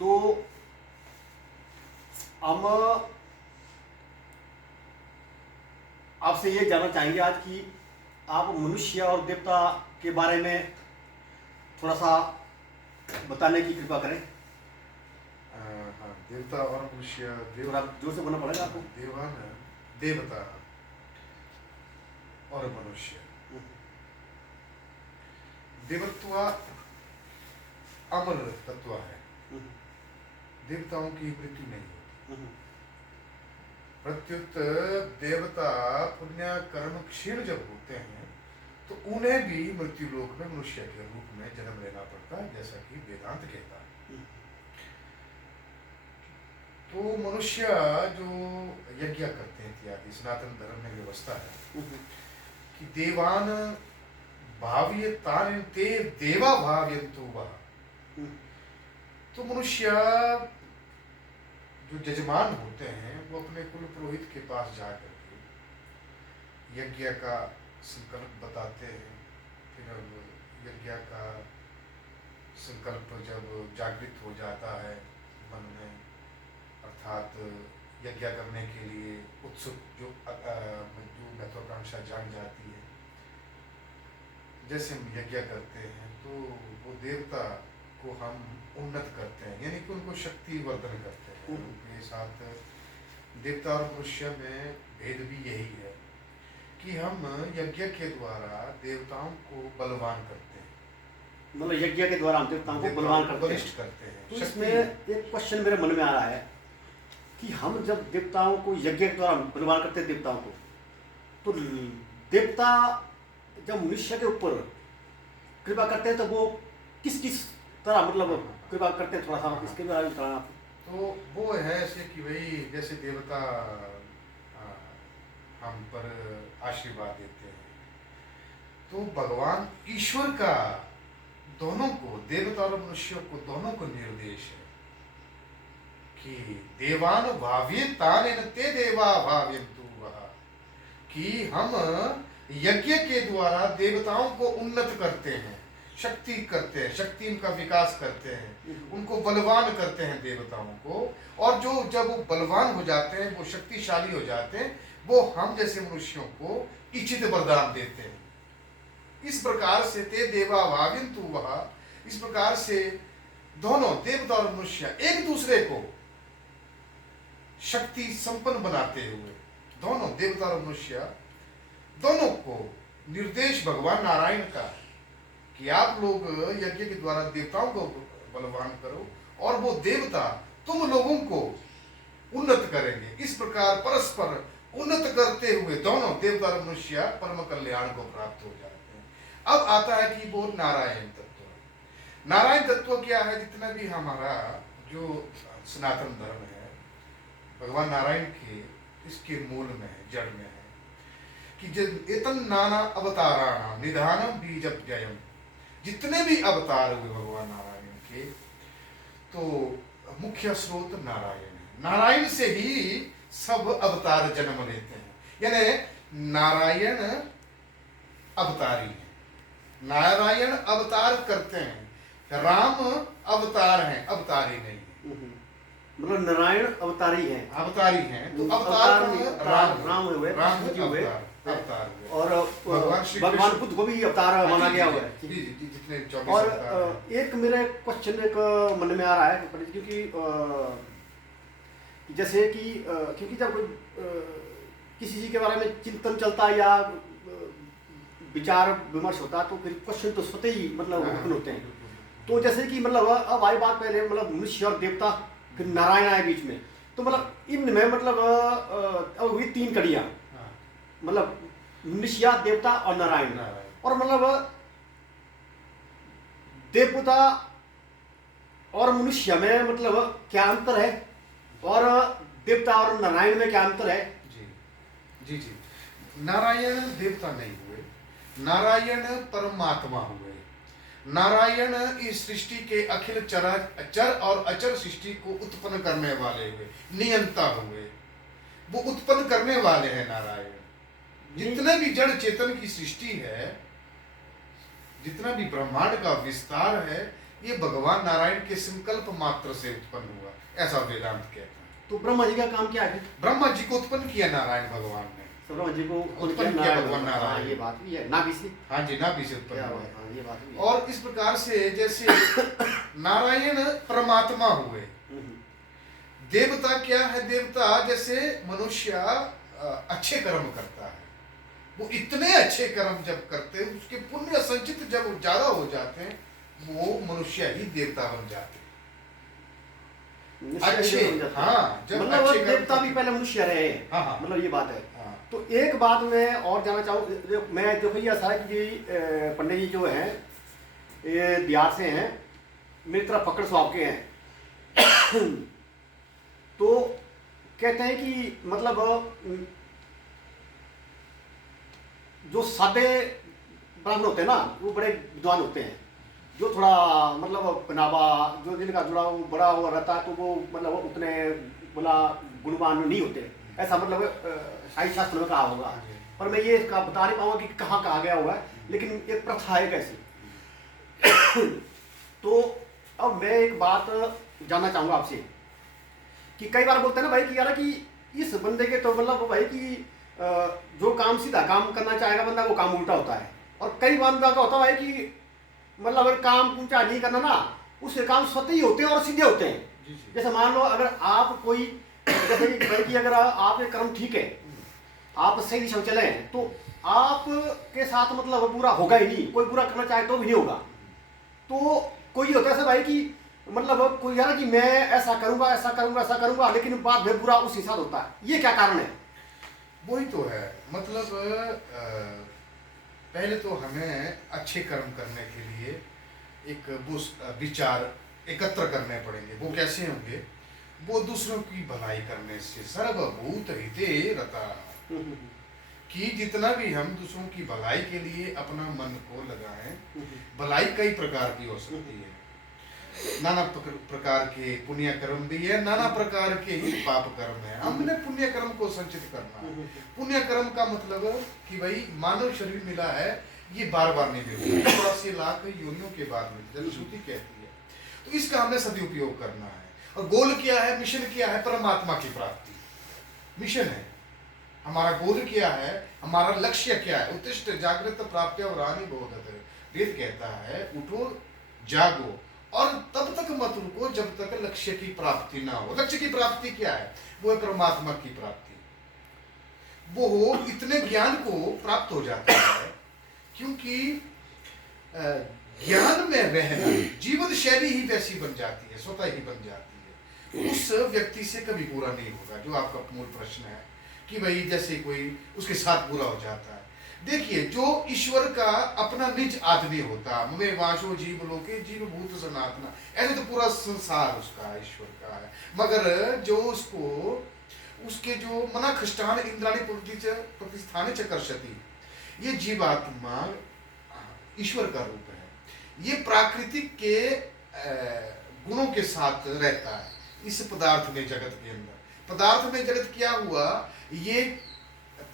तो हम आपसे ये जानना चाहेंगे आज कि आप मनुष्य और देवता के बारे में थोड़ा सा बताने की कृपा करें। हाँ, देवता और मनुष्य। थोड़ा जोर से बोलना पड़ेगा आपको। देवान, देवता और मनुष्य। देवत्व अमर तत्व है, देवताओं की मृत्यु नहीं होती। प्रत्युत देवता पुण्य कर्म क्षीण जब होते हैं तो उन्हें भी मृत्यु लोक में मनुष्य के रूप में जन्म लेना पड़ता है, जैसा कि वेदांत कहता है। तो मनुष्य जो यज्ञ करते हैं इत्यादि सनातन धर्म में व्यवस्था है कि देवान भाव्यतान ते देवा भाव्यन्तु वः। तो मनुष्य जो जजमान होते हैं वो अपने कुल पुरोहित के पास जाकर के यज्ञ का संकल्प बताते हैं। फिर अब यज्ञ का संकल्प जब जागृत हो जाता है मन में, अर्थात यज्ञ करने के लिए उत्सुक जो महत्वाकांक्षा जाग जाती है, जैसे हम यज्ञ करते हैं तो वो देवता को हम उन्नत करते हैं, यानी कि उनको शक्ति वर्धन करते हैं। उनके साथ देवता और मनुष्य में भेद भी यही है कि हम यज्ञ के द्वारा देवताओं को बलवान करते हैं, मतलब यज्ञ के द्वारा हम देवताओं को बलवान करते हैं, बलिष्ठ करते हैं। तो इसमें एक क्वेश्चन मेरे मन में आ रहा है कि हम जब देवताओं को यज्ञ के द्वारा बलवान करते हैं देवताओं को, तो देवता जब मनुष्य के ऊपर कृपा करते हैं तो वो किस किस तरह मतलब कृपा करते हैं, थोड़ा सा इसके बारे में बताना आप। तो वो है ऐसे कि भाई जैसे देवता हम पर आशीर्वाद देते हैं, तो भगवान ईश्वर का दोनों को, देवता और मनुष्य को दोनों को निर्देश है कि देवान भाव्यतान ते देवा भाव्यन्तु वः, कि हम यज्ञ के द्वारा देवताओं को उन्नत करते हैं, शक्ति करते हैं, शक्ति इनका विकास करते हैं, उनको बलवान करते हैं देवताओं को। और जो जब वो बलवान हो जाते हैं, वो शक्तिशाली हो जाते हैं, वो हम जैसे मनुष्यों को इच्छित वरदान देते हैं। इस प्रकार से ते देवा भाव्यन्तु वः, इस प्रकार से दोनों देवता और मनुष्य एक दूसरे को शक्ति संपन्न बनाते हुए, दोनों देवता और मनुष्य दोनों को निर्देश भगवान नारायण का कि आप लोग यज्ञ के द्वारा देवताओं को बलवान करो और वो देवता तुम लोगों को उन्नत करेंगे। इस प्रकार परस्पर उन्नत करते हुए दोनों देवता और मनुष्य परम कल्याण को प्राप्त हो जाते हैं। अब आता है कि वो नारायण तत्व। नारायण तत्व क्या है? जितना भी हमारा जो सनातन धर्म है, भगवान नारायण के इसके मूल में है, जड़ में है कि जब एतन नाना अवताराणाम निधानम बीजम जयम, जितने भी अवतार हुए भगवान नारायण के, तो मुख्य स्रोत नारायण है। नारायण से ही सब अवतार जन्म लेते हैं, यानी नारायण अवतारी है, नारायण अवतार करते हैं। राम अवतार हैं, अवतारी नहीं है। मतलब नारायण अवतारी हैं, अवतारी हैं, तो अवतार राम हुए, राम जी हुए, अवतार हुए, और भगवान बुद्ध को भी अवतार माना गया हुआ है। जितने 24 और एक मेरे क्वेश्चन एक मन में आ रहा है क्योंकि जैसे कि क्योंकि जब किसी चीज के बारे में चिंतन चलता है या विचार विमर्श होता है तो फिर क्वेश्चन तो स्वतः ही मतलब उत्पन्न होते हैं। तो जैसे कि मतलब अब आई बात पहले मतलब मनुष्य और देवता, फिर नारायण आए बीच में, तो मतलब इनमें मतलब अब हुई 3 कड़ियाँ, मतलब मनुष्य, देवता और नारायण। और मतलब देवता और मनुष्य में मतलब क्या अंतर है, और देवता और नारायण में क्या अंतर है? जी जी, नारायण देवता नहीं हुए, नारायण परमात्मा हुए। नारायण इस सृष्टि के अखिल चर और अचर सृष्टि को उत्पन्न करने वाले हुए, नियंता हुए, वो उत्पन्न करने वाले हैं नारायण। जितने भी जड़ चेतन की सृष्टि है, जितना भी ब्रह्मांड का विस्तार है, ये भगवान नारायण के संकल्प मात्र से उत्पन्न हुआ, ऐसा वेदांत कहता है। तो ब्रह्मा जी का काम क्या है? ब्रह्मा जी को उत्पन्न किया नारायण भगवान ने, तो ब्रह्मा जी को उत्पन्न किया भगवान हाँ, नारायण। ये बात भी है, नाभि से। हाँ जी, नाभि से उत्पन्न क्या हुआ। बात, हाँ, ये बात भी है। और इस प्रकार से जैसे नारायण परमात्मा हुए, देवता क्या है? देवता जैसे मनुष्य अच्छे कर्म करता है, वो इतने अच्छे कर्म जब करते हैं, उसके पुण्य संचित जब ज्यादा हो जाते हैं, वो मनुष्य ही देवता बन जाते हैं। अच्छे, हाँ, जब मतलब अच्छे कर्म देवता भी पहले मनुष्य रहे हैं। हाँ, हाँ। मतलब ये बात है। हाँ। तो एक बात मैं और जानना चाहूँ, मैं देखो ये ऐसा है कि पंडित जी जो हैं ये बिहार से हैं, मेरी तरफ पकड़ स्वभाव के हैं। तो कहते हैं कि मतलब जो सादे ब्राह्मण होते हैं ना, वो बड़े विद्वान होते हैं। जो थोड़ा मतलब पहनावा, जो जिनका जुड़ा वो बड़ा हुआ रहता है, तो वो मतलब उतने बोला गुणवान नहीं होते, ऐसा मतलब साहित्य शास्त्र में कहा होगा। पर मैं ये इसका बता नहीं पाऊंगा कि कहाँ कहा गया हुआ है, लेकिन एक प्रथा है कैसी। तो अब मैं एक बात जानना चाहूँगा आपसे कि कई बार बोलते हैं ना भाई कि यार कि इस बंदे के तो मतलब भाई कि जो काम सीधा काम करना चाहेगा बंदा, वो काम उल्टा होता है। और कई बार का होता है कि मतलब अगर काम ऊंचा नहीं करना ना, उसके काम स्वतः ही होते हैं और सीधे होते हैं। जैसे मान लो अगर आप कोई, जैसे कि अगर आपके कर्म ठीक है, आप सही दिशा में चले हैं, तो आपके साथ मतलब बुरा होगा ही नहीं, कोई बुरा करना चाहे तो भी नहीं होगा। तो कोई होता है ऐसा भाई कि मतलब कोई यार कि मैं ऐसा करूंगा ऐसा करूंगा ऐसा करूंगा, लेकिन बाद में बुरा उसी साथ होता है। ये क्या कारण है? वही तो है, मतलब पहले तो हमें अच्छे कर्म करने के लिए एक वो विचार एकत्र करने पड़ेंगे। वो कैसे होंगे? वो दूसरों की भलाई करने से, सर्वभूत हिते रता, कि जितना भी हम दूसरों की भलाई के लिए अपना मन को लगाएं। भलाई कई प्रकार की हो सकती है, नाना प्रकार के पुण्य कर्म भी है, नाना प्रकार के ही पाप कर्म है। हमने पुण्य कर्म को संचित करना है। पुण्य कर्म का मतलब कि भाई मानव शरीर मिला है, ये बार बार नहीं मिलता, 84 लाख योनियों के बाद मिलता है, श्रुति कहती है। तो इसका हमने सदुपयोग करना है। और गोल क्या है, मिशन क्या है? परमात्मा की प्राप्ति मिशन है हमारा। गोल क्या है, हमारा लक्ष्य क्या है? उत्तिष्ठ जागृत प्राप्य और रानी बोधत। वेद कहता है उठो जागो और तब तक मत रुको जब तक लक्ष्य की प्राप्ति ना हो। लक्ष्य की प्राप्ति क्या है? वो है परमात्मा की प्राप्ति। वो हो इतने ज्ञान को प्राप्त हो जाता है, क्योंकि ज्ञान में रहना जीवन शैली ही वैसी बन जाती है, स्वतः ही बन जाती है। उस व्यक्ति से कभी बुरा नहीं होगा। जो आपका मूल प्रश्न है कि भाई जैसे कोई उसके साथ बुरा हो जाता है, देखिए जो ईश्वर का अपना निज आदमी होता, ममे वाशो जीव लोके जीव भूत सनातना, ऐसे तो पूरा संसार उसका ईश्वर का है। मगर जो उसको उसके जो मना खिष्टान इंद्राणी प्रतिष्ठान चकर्षति, ये जीवात्मा ईश्वर का रूप है। ये प्राकृतिक के गुणों के साथ रहता है इस पदार्थ में, जगत के अंदर। पदार्थ में जगत क्या हुआ? ये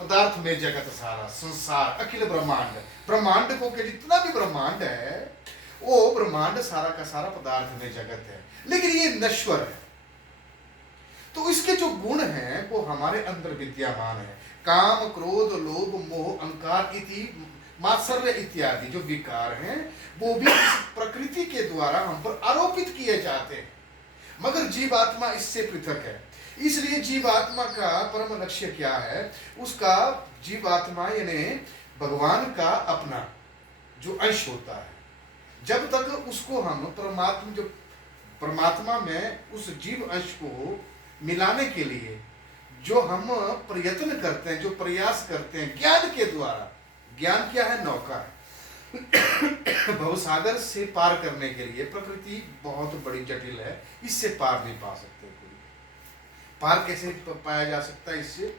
पदार्थ में जगत सारा संसार अखिल ब्रह्मांड, ब्रह्मांड को के जितना भी ब्रह्मांड है वो ब्रह्मांड सारा का सारा पदार्थ में जगत है, लेकिन ये नश्वर है। तो इसके जो गुण हैं वो हमारे अंदर विद्यमान है। काम क्रोध लोभ मोह अहंकार इति मात्सर्य इत्यादि जो विकार हैं वो भी इस प्रकृति के द्वारा हम पर आरोपित किए जाते हैं, मगर जीवात्मा इससे पृथक है। इसलिए जीवात्मा का परम लक्ष्य क्या है? उसका जीवात्मा यानी भगवान का अपना जो अंश होता है, जब तक उसको हम परमात्मा में उस जीव अंश को मिलाने के लिए जो हम प्रयत्न करते हैं, जो प्रयास करते हैं ज्ञान के द्वारा। ज्ञान क्या है? नौका है। भवसागर से पार करने के लिए प्रकृति बहुत बड़ी जटिल है, इससे पार नहीं पा सकते कोई। पार कैसे पाया जा सकता है? इससे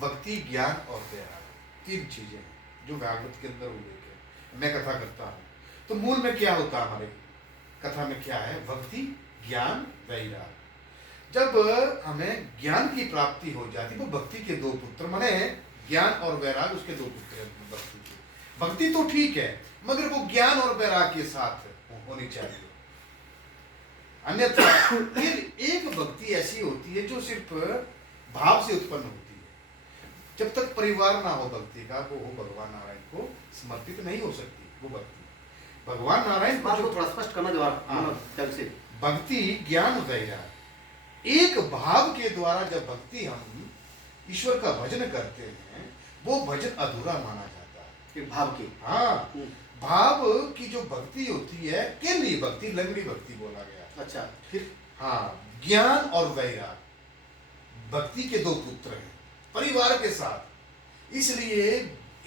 भक्ति, ज्ञान और वैराग्य, तीन चीजें हैं जो भागवत के अंदर उल्लेख है। मैं कथा करता हूँ तो मूल में क्या होता है? हमारे कथा में क्या है? भक्ति, ज्ञान, वैराग्य। जब हमें ज्ञान की प्राप्ति हो जाती, वो भक्ति के दो पुत्र, माने ज्ञान और वैराग्य उसके दो पुत्र हैं भक्ति के। भक्ति तो ठीक है, मगर वो ज्ञान और वैराग्य के साथ होनी चाहिए। अन्यथा फिर एक भक्ति ऐसी होती है जो सिर्फ भाव से उत्पन्न होती है। जब तक परिवार ना हो भक्ति का, वो भगवान नारायण को समर्पित नहीं हो सकती वो भक्ति। भगवान नारायण बात को थोड़ा स्पष्ट करना हाँ। ढंग से। भक्ति ज्ञान वैराग एक भाव के द्वारा जब भक्ति हम ईश्वर का भजन करते हैं, वो भजन अधूरा माना जाता है। एक भाव की, हाँ, भाव की जो भक्ति होती है, केंद्रीय भक्ति, लंगड़ी भक्ति बोला गया। अच्छा, फिर हाँ, ज्ञान और वैराग भक्ति के दो पुत्र हैं परिवार के साथ, इसलिए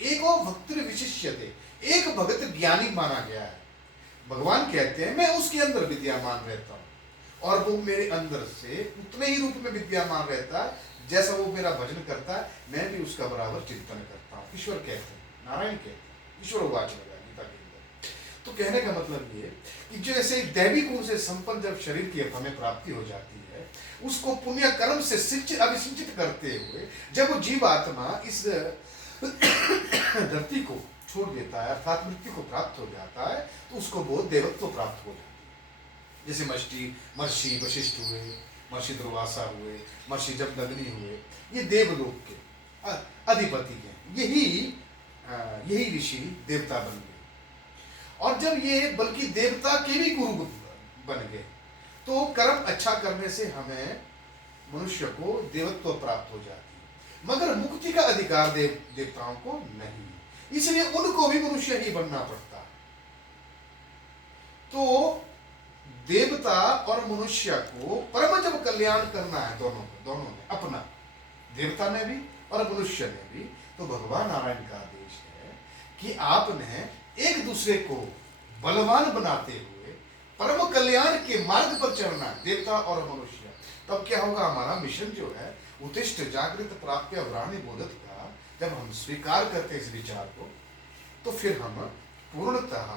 एक और भक्त विशिष्यते, एक भगत ज्ञानी माना गया है। भगवान कहते हैं मैं उसके अंदर विद्यमान रहता हूँ और वो मेरे अंदर से उतने ही रूप में विद्यमान रहता है जैसा वो मेरा भजन करता है, मैं भी उसका बराबर चिंतन करता हूँ। ईश्वर कहते हैं, नारायण कहते हैं, ईश्वर वाच लगा गीता के अंदर। तो कहने का मतलब ये कि जैसे दैवी गुण से संपन्न जब शरीर की हमें प्राप्ति हो जाती है, उसको पुण्य कर्म से सिंचित अभिसिंचित करते हुए जब वो जीव आत्मा इस धरती को छोड़ देता है अर्थात मृत्यु को प्राप्त हो जाता है, तो उसको वो देवत्व प्राप्त हो जाता है। जैसे महर्षि वशिष्ठ हुए, महर्षि दुर्वासा हुए, महर्षि जमदग्नि हुए, ये देवलोक के अधिपति हैं। यही ऋषि देवता बन गए। और जब ये बल्कि देवता के भी गुरु बन गए, तो कर्म अच्छा करने से हमें मनुष्य को देवत्व प्राप्त हो जाती है, मगर मुक्ति का अधिकार देवताओं को नहीं, इसलिए उनको भी मनुष्य ही बनना पड़ता है। तो देवता और मनुष्य को परम जब कल्याण करना है, दोनों ने अपना, देवता ने भी और मनुष्य ने भी, तो भगवान नारायण का आदेश है कि आपने एक दूसरे को बलवान बनाते हुए परम कल्याण के मार्ग पर चलना है, देवता और मनुष्य। तब क्या होगा, हमारा मिशन जो है उत्तिष्ठ जागृत प्राप्य व्राणी बोधत का, जब हम स्वीकार करते हैं इस विचार को, तो फिर हम पूर्णतः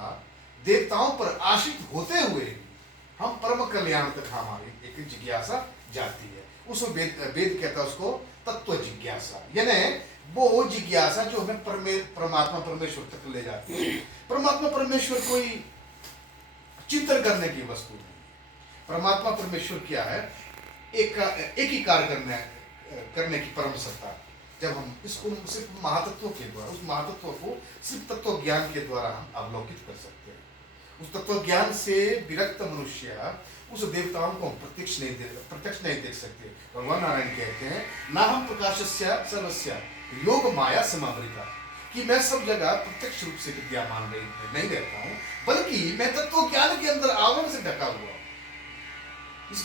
देवताओं पर आश्रित होते हुए हम परम कल्याण तक हमारी एक जिज्ञासा जाती है। उसमें वेद कहता है उसको तत्व जिज्ञासा, यानी वो जिज्ञासा जो हमें परमात्मा परमेश्वर तक ले जाती है। परमात्मा परमेश्वर कोई चिंतन करने की वस्तु नहीं। परमात्मा परमेश्वर क्या है, एक ही कार्य करने की परम सत्ता। जब हम इसको सिर्फ महातत्व के द्वारा, उस महातत्व को सिर्फ तत्व ज्ञान के द्वारा हम अवलोकित कर सकते हैं। उस तत्व ज्ञान से विरक्त मनुष्य उस देवताओं को प्रत्यक्ष नहीं देख सकते। भगवान नारायण कहते हैं ना हम प्रकाशस्य सर्वस्य योग माया समावृता, कि मैं सब जगह प्रत्यक्ष रूप से विद्यमान नहीं रहता हूँ, बल्कि मैं तत्व ज्ञान के अंदर आवरण से ढका हुआ हूँ। इस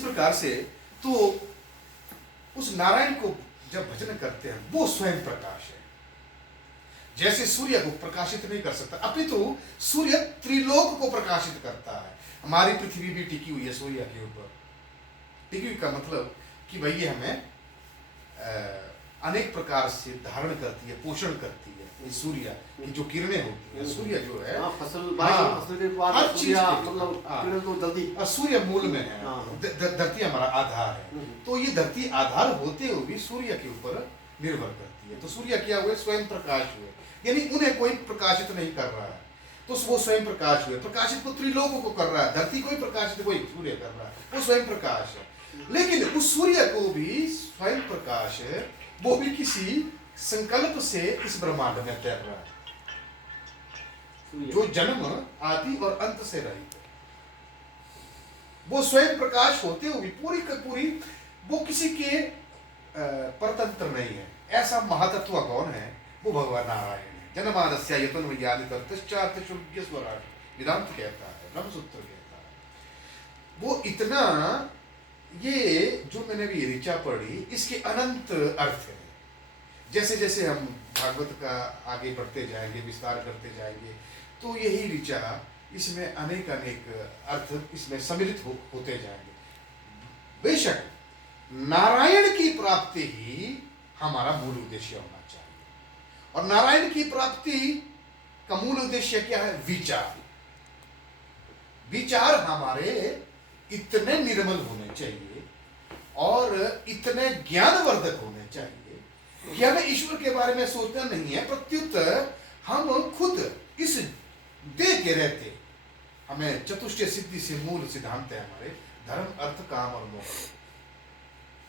प्रकार से तो उस नारायण को जब भजन करते हैं, वो स्वयं प्रकाश है। जैसे सूर्य को प्रकाशित नहीं कर सकता, अपितु सूर्य त्रिलोक को प्रकाशित करता है। हमारी पृथ्वी भी टिकी हुई है सूर्य के ऊपर। टिकी हुई का मतलब कि भाई ये हमें अनेक प्रकार से धारण करती है, पोषण करती है। ये सूर्य की जो किरणें होती है, सूर्य जो है फसल के बाद हर चीज मतलब सूर्य मूल में है, धरती हमारा आधार है। तो ये धरती आधार होते हुए भी सूर्य के ऊपर निर्भर करती है। तो सूर्य क्या हुए, स्वयं प्रकाश हुए, यानी उन्हें कोई प्रकाशित नहीं कर रहा है, तो वो स्वयं प्रकाश हुए। प्रकाशित को त्रिलोकों को कर रहा है, धरती को ही प्रकाशित कोई सूर्य कर रहा है, वो स्वयं प्रकाश है। लेकिन उस सूर्य को भी स्वयं प्रकाश है, वो भी किसी संकल्प से इस ब्रह्मांड में तैर रहा है, जो जन्म आदि और अंत से रहित है। वो स्वयं प्रकाश होते हुए पूरी का पूरी वो किसी के परतंत्र नहीं है। ऐसा महातत्व कौन है, वो भगवान नारायण है। जनमानस्य यतन वैयादि तत्चार्थ शुद्ध स्वराट वेदांत कहता है, ब्रह्मसूत्र कहता है। वो इतना, ये जो मैंने भी ऋचा पढ़ी, इसके अनंत अर्थ है। जैसे जैसे हम भागवत का आगे बढ़ते जाएंगे, विस्तार करते जाएंगे, तो यही ऋचा, इसमें अनेक अर्थ इसमें सम्मिलित होते जाएंगे। बेशक नारायण की प्राप्ति ही हमारा मूल उद्देश्य होना चाहिए। और नारायण की प्राप्ति का मूल उद्देश्य क्या है, विचार। विचार हमारे इतने निर्मल होने चाहिए और इतने ज्ञानवर्धक होने चाहिए कि हमें ईश्वर के बारे में सोचना नहीं है, प्रत्युत हम खुद इस दे के रहते हमें चतुष्टय सिद्धि से मूल सिद्धांत है हमारे धर्म अर्थ काम और मोक्ष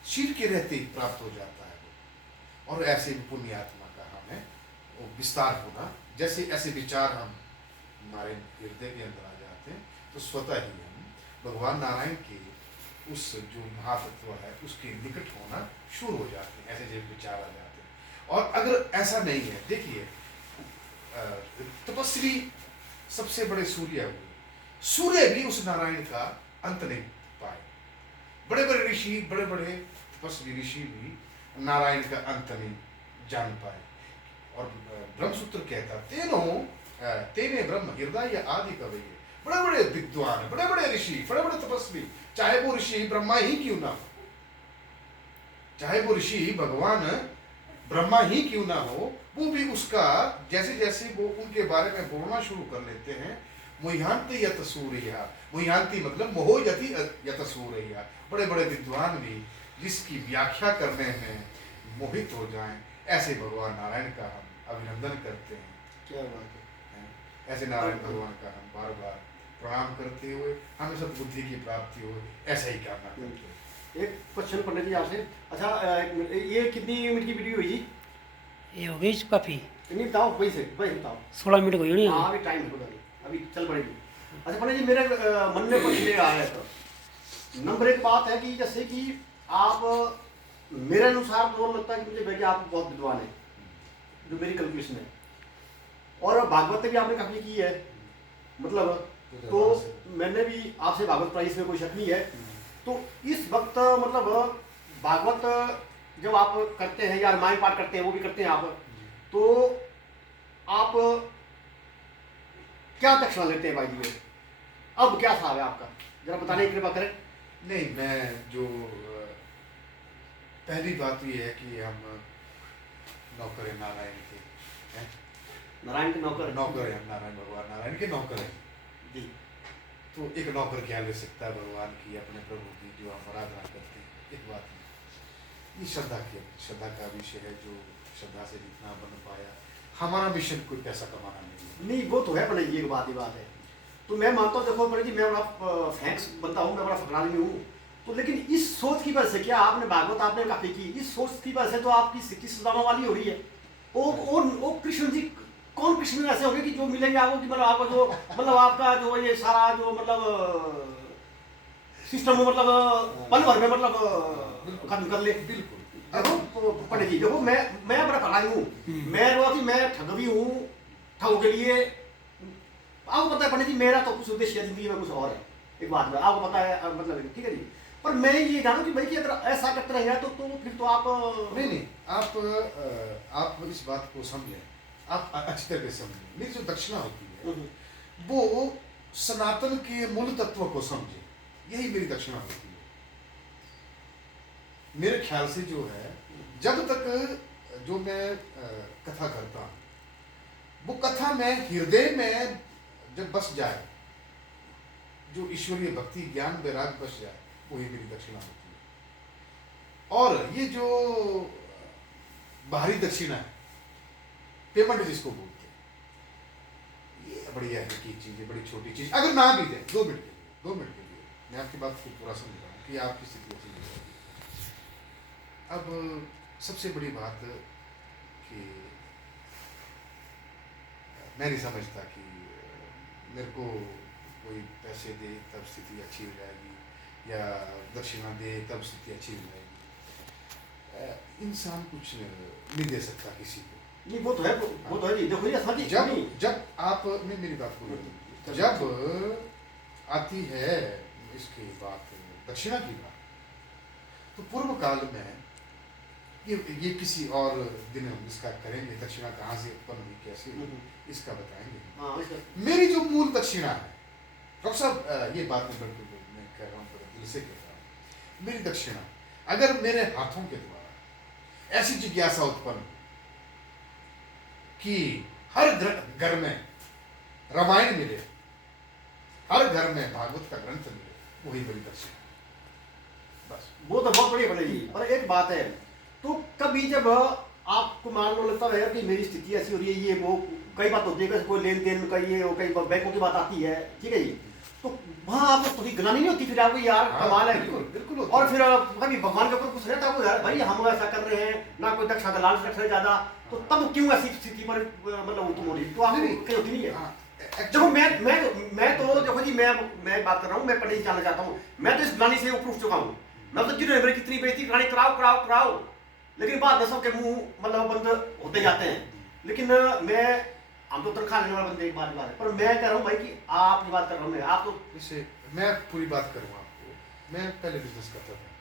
शील के रहते ही प्राप्त हो जाता है वो। और ऐसे भी पुण्य आत्मा का हमें वो विस्तार होना, जैसे ऐसे विचार हम हमारे हृदय के अंदर आ जाते हैं तो स्वतः ही हम भगवान नारायण के उस जो महातत्व है उसके निकट होना शुरू हो जाते हैं, ऐसे जब विचार आ जाते हैं। और अगर ऐसा नहीं है, देखिए तपस्वी सबसे बड़े सूर्य हुए, सूर्य भी उस नारायण का अंत नहीं पाए। बड़े बड़े ऋषि, बड़े बड़े तपस्वी ऋषि भी नारायण का अंत नहीं जान पाए। और ब्रह्मसूत्र कहता तेने ब्रह्म हृदय आदि कवि, बड़े बड़े विद्वान, बड़े बड़े ऋषि, बड़े बड़े तपस्वी, चाहे वो ऋषि ब्रह्मा ही क्यों ना हो, चाहे वो ऋषि भगवान ब्रह्मा ही क्यों ना हो, वो भी उसका जैसे जैसे वो उनके बारे में बोलना शुरू कर लेते हैं, मोह्यांति यत सूर्या, मोह्यांति मतलब मोहो यति यत सूर्या, बड़े बड़े विद्वान भी जिसकी व्याख्या करने में मोहित हो जाएं, ऐसे भगवान नारायण का हम अभिनंदन करते हैं। क्या बात है। ऐसे नारायण भगवान का हम बार बार प्रणाम करते हुए हमें सद्बुद्धि की प्राप्ति हो, ऐसा ही कामना करते हैं। एक क्वेश्चन पंडित जी आपसे, अच्छा ये कितनी मिनट की वीडियो हुई जी? ये हो गई काफ़ी, नहीं बताओ, वही से वही बताओ। 16 मिनट को नहीं हाँ अभी टाइम है, पता नहीं अभी चल पड़ेगी। अच्छा पंडित जी, मेरे मन में कुछ ले आया है। तो नंबर एक बात है कि जैसे कि आप, मेरे अनुसार तो लगता है कि मुझे कि आप बहुत विद्वान है, जो मेरी कैलकुलेशन है, और भागवत भी आपने काफ़ी की है, मतलब तो मैंने भी आपसे भागवत प्राइस में कोई शक नहीं है। तो इस वक्त मतलब भागवत जब आप करते हैं या रामायण पाठ करते हैं, वो भी करते हैं आप, तो आप क्या दक्षिणा लेते हैं भाई जी? अब क्या था है आपका, जरा बताने की कृपा करें। नहीं, मैं जो पहली बात ये है कि हम नौकर है नारायण के, हैं? नारायण के नौकर है नारायण, भगवान नारायण के नौकर है जी। तो एक नौकर क्या ले सकता है भगवान की, अपने प्रभु की जो हम आराधना करते हैं। एक बात है, ये श्रद्धा का विषय है, जो श्रद्धा से जितना बन पाया। हमारा मिशन कोई पैसा कमाना नहीं है। नहीं वो तो है पंडित जी, एक बात ही बात है। तो मैं मानता हूँ, देखो पंडित जी, मैं बड़ा फैंक्स बनता हूँ, मैं बड़ा फकरानी हूँ, तो लेकिन इस सोच की वजह से, क्या आपने भागवत आपने काफी की, इस सोच की वजह से तो आपकी सिद्धि सदामा वाली हो रही है। वो कृष्ण जी, कौन कृष्ण ऐसे होंगे कि जो मिलेंगे आपको, कि मतलब आपको जो मतलब आपका जो ये सारा जो मतलब सिस्टम मतलब पल भर में मतलब खत्म कर ले। बिल्कुल। देखो पंडित जी, देखो मैं बड़ा फकरानी हूँ, मैं ठग भी हूँ, ठगों के लिए आपको पता है पंडित जी, मेरा तो कुछ उद्देश्य है जिंदगी में, कुछ और है। एक बात में आपको पता है, मतलब ठीक है जी। पर मैं ये जानूं कि भाई कि अगर ऐसा करते रहेगा तो फिर तो आप नहीं, आप इस बात को समझें, आप अच्छी तरह से समझें। मेरी जो दक्षिणा होती है वो सनातन के मूल तत्व को समझे, यही मेरी दक्षिणा होती है। मेरे ख्याल से जो है, जब तक जो मैं कथा करता हूँ, वो कथा में हृदय में जब बस जाए, जो ईश्वरीय भक्ति ज्ञान वैराग बस जाए, वही मेरी दक्षिणा होती है। और ये जो बाहरी दक्षिणा है, पेमेंट जिसको बोलते हैं, ये बड़ी हल्की चीज है, बड़ी छोटी चीज। अगर ना भी दे 2 मिनट के लिए मैं आपकी बात को पूरा समझ रहा हूँ कि आपकी स्थिति ऐसी नहीं होगी। अब सबसे बड़ी बात कि मैं नहीं समझता कि मेरे को कोई पैसे दे तब स्थिति अच्छी हो जाएगी, या दक्षिणा दे तब स्थिति अच्छी हो जाएगी। इंसान कुछ नहीं दे सकता किसी को। नहीं वो तो है जी। देखो ये साथी, जब आप ने मेरी बात को, जब आती है इसकी बात, दक्षिणा की बात, तो पूर्व काल में ये किसी और दिन हम इसका करेंगे, दक्षिणा कहाँ से उत्पन्न हुई, कैसे हुई, इसका बताएंगे। मेरी जो मूल दक्षिणा है, डॉक्टर साहब ये बात मैं कह रहा हूँ, दिल से कह रहा हूँ, मेरी दक्षिणा, अगर मेरे हाथों के द्वारा ऐसी जिज्ञासा उत्पन्न कि हर घर में रामायण मिले, हर घर में भागवत का ग्रंथ मिले, वही मेरी दक्षिणा। बस वो तो बहुत बड़ी बनेगी। और एक बात है, तो कभी जब आपको मान लो लगता है कि मेरी स्थिति ऐसी हो रही है, ये वो कई बात होती है, कोई लेन देन में कई ये कई बैंकों की बात आती है, ठीक है जी, तो वहाँ आपको थोड़ी ग्लानि नहीं होती, फिर आपको यार कमाल है, बिल्कुल बिल्कुल होती और है। फिर कभी भगवान के ऊपर कुछ रहता है यार, भाई हम ऐसा कर रहे हैं ना, कोई दक्षा दलाल से रख रहे ज्यादा, तो तब क्यों ऐसी स्थिति पर मतलब तुम हो रही, तो आपको कहीं होती नहीं है। हाँ, देखो मैं तो देखो जी, मैं बात कर रहा हूँ, मैं पढ़ने जाना चाहता हूँ, मैं तो इस ग्लानि से ऊपर उठ चुका हूँ, मैं तो जिन्होंने मेरी कितनी बेइज्जती करानी, कराओ कराओ कराओ, लेकिन बाद में सबके मुंह मतलब बंद होते जाते हैं। लेकिन मैं हम तो तनख्वाह लेने वाले बंदे, एक बात है, पर मैं कह रहा हूँ भाई कि आप ये बात कर रहा हूँ मैं, आप तो जैसे मैं पूरी बात करूँ आपको, मैं पहले बिजनेस करता था,